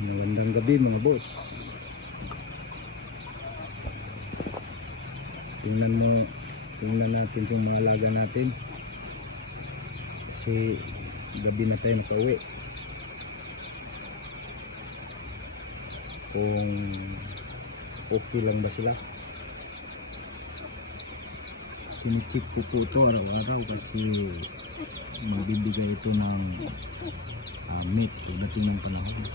Magandang gabi mga boss. Tingnan natin itong mga alaga natin. Kasi gabi na tayo nakauwi. Kung okay lang ba sila. Sinichip ko po ito araw-araw kasi magbibigay ito ng meat pagdating ng panahon.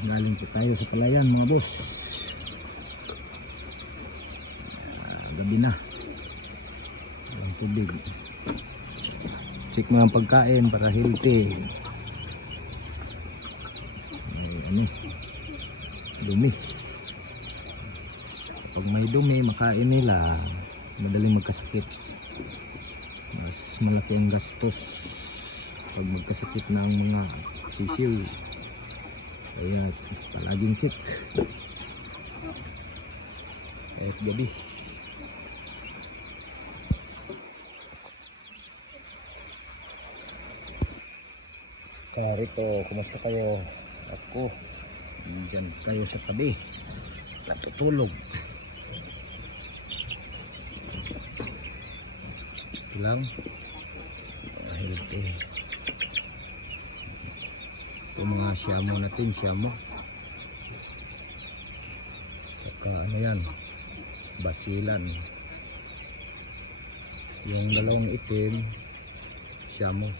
Galing po tayo sa palayan mga boss. Gabi na. Ang tubig. Check mo ang pagkain para healthy. Dumi. Pag may dumi, makain nila, madaling magkasakit. Mas malaki ang gastos pag magkasakit ng mga sisiw. Kaya palaging check kahit gabi. Karito, kumusta kayo? Ako dyan kayo sa tabi natutulog. Ito lang healthy. Ito mga siyamo natin, siyamo. Saka ano yan, basilan. Yung dalawang itim, siyamo,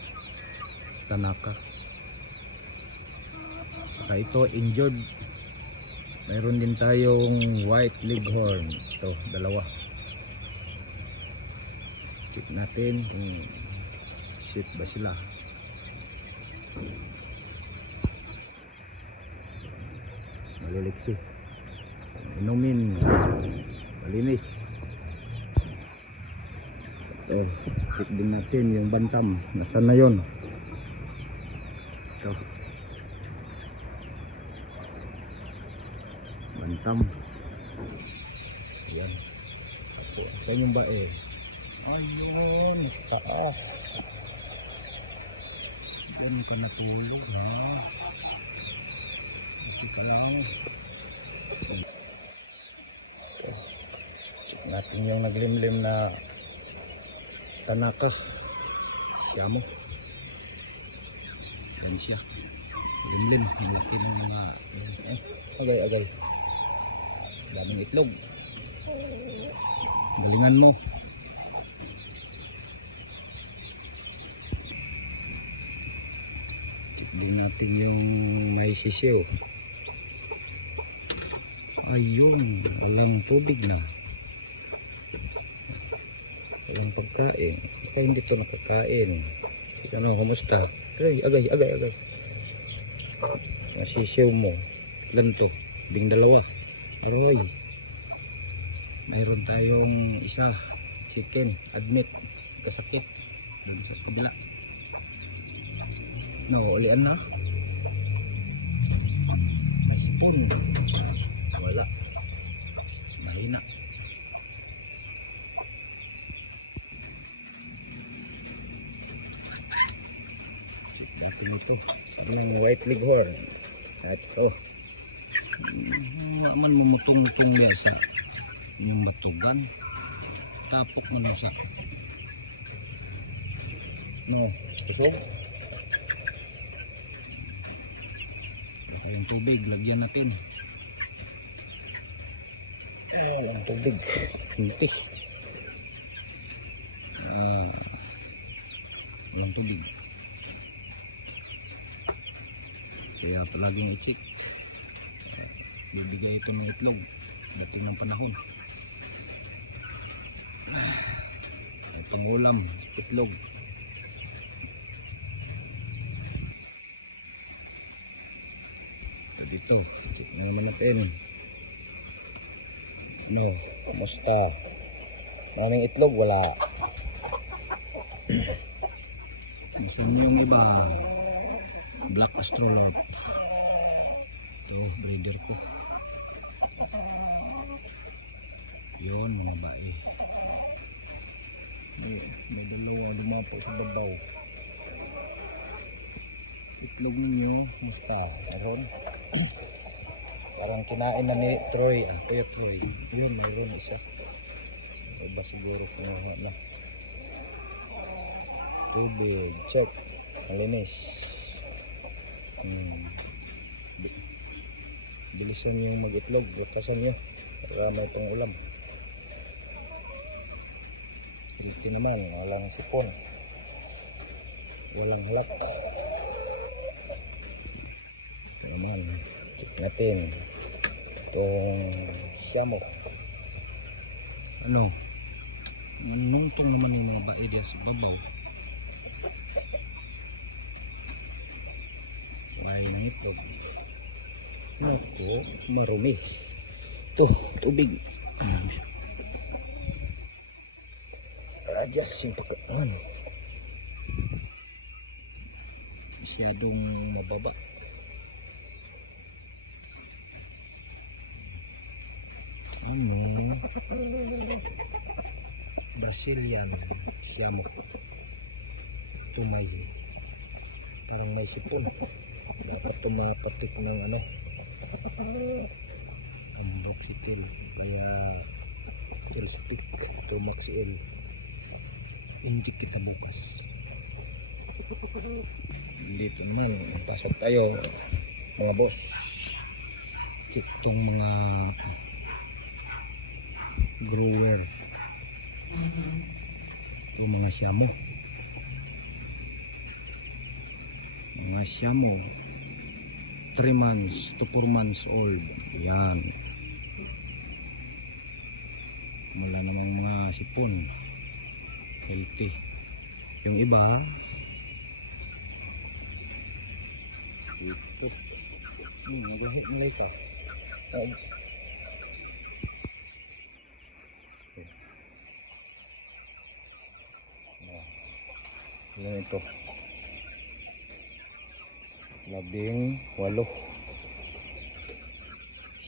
tanaka. Saka ito injured. Mayroon din tayong white leghorn. Ito, dalawa. Check natin kung safe ba sila. Maliliksi. Inumin. Malinis. Ito, check din natin yung bantam. Nasaan na yun? Ito. Bantam. Ayan. Saan yung bae? Ayun, nasa taas. Ayan ka natulog. Ayan. Check natin yung naglimlim na tanaka. Siyamo. Ayan siya. Limlim. Agay. Daming itlog. Galingan mo. Tignan natin yung naisisiw. Ayun, alang tubig na. Walang pagkain. Baka hindi ito nakakain. Ano, kumusta? Agay. Nasisiw mo. Ilan to? Bing dalawa. Aroy. Mayroon tayong isa. Chicken. Admit. Kasakit. Doon sa kabila. Ulian na. Spoon. Wala. Mahina. Check natin ito. Sabi ng white leghorn. Ito. Man mamutong-mutong biasa. Yung batugan. Tapok manusak. Kasi? Yung tubig, lagyan natin. Ang tubig. Hinti. Ang tubig. Kaya ito laging i-check. Bibigay itong itlog natin ng panahon. Itong ulam, itlog. Ito dito, check na naman natin. Kumusta? Maraming itlog, wala. Isa mo yung iba. Black Astrolot. Ito, breeder ko. Yun, mga bae. May dalawa lumapo sa babaw. itlog ninyo. Musta? Aron? Parang kinain na ni Troy. Kuya Troy. Yun, mayroon isa. Iba siguro kinuha na. Tubig. Check. Malinis. Bilisan nyo yung mag-itlog. Butasan nyo. Para may pang ulam. Dito naman. Walang sipon. Walang halak. Ito naman. Check natin. Itong siyamo. Ano? Manungtong naman yung mga baedya sa babaw. Why na itlog? Ito, marumi. Ito, tubig. Adjust yung pagkakuan. Masyadong mababa. Brazilian siyamo. Tumay. Parang may sipon. Dapat tumapatik ng ano. Amboxitil. Kaya full speak. Tumaxil. Injik kita bukas. Dito naman. Pasok tayo. Mga boss. Check tong mga grower. Ito mga siyamo. Mga siyamo 3 months to 4 months old. Yan. Wala namang mga sipon. Healthy. Yung iba ito. Gahit mulai ka. Yan ito. 18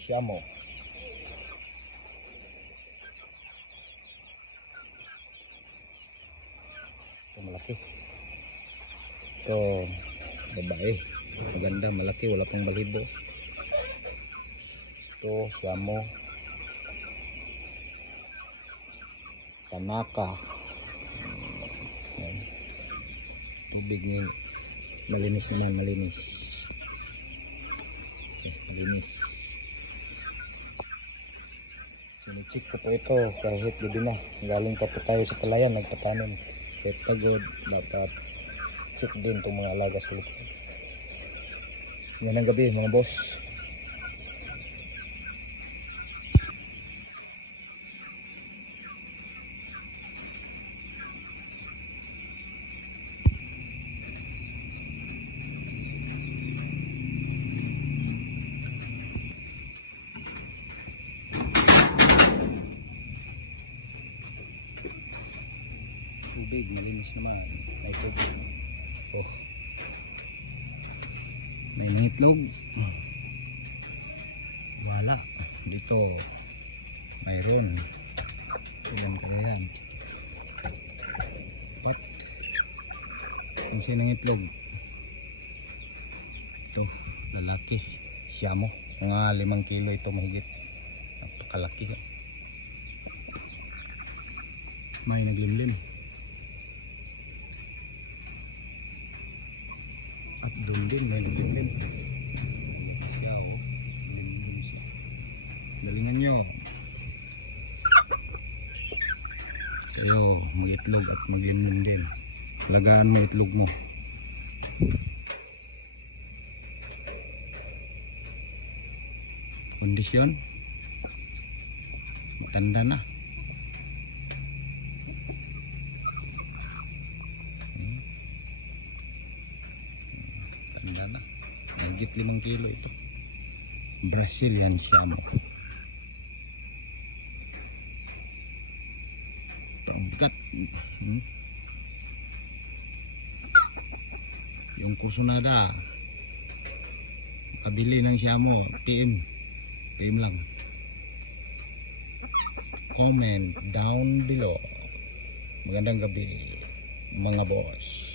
siyamo. Ito malaki. Ito babae. Maganda, malaki, wala pang balibo. Ito siyamo. Tanaka. Yan. Ibig niya. Malinis naman, malinis. Malinis. Sinichik ko po ito kahit gabi na. Galing pa po tayo sa palayan, nagpatanim. Kahit pagod, dapat check din itong mga alaga sa lupa. Yan ang gabi mga boss. Tubig, malinis naman. May tubig. Oh. May itlog. Wala. Dito. Mayroon. Ilang kaya yan. At kung sinong itlog. Ito. Lalaki. Siyamo. Mga 5 kilo ito mahigit. Napakalaki. May naglimlim. At doon din, may naglimlim. Siya o. Limlim siya. Galingan nyo. Kayo mag-itlog at maglimlim din. Alagaan mo itlog mo. Kondisyon. Matanda na. Tanda na. Higit 5 kilo ito. Brazilian siyamo. Pangkat. Yung kursunada. Kabili ng siyamo. PM lang. Comment down below. Magandang gabi mga boss.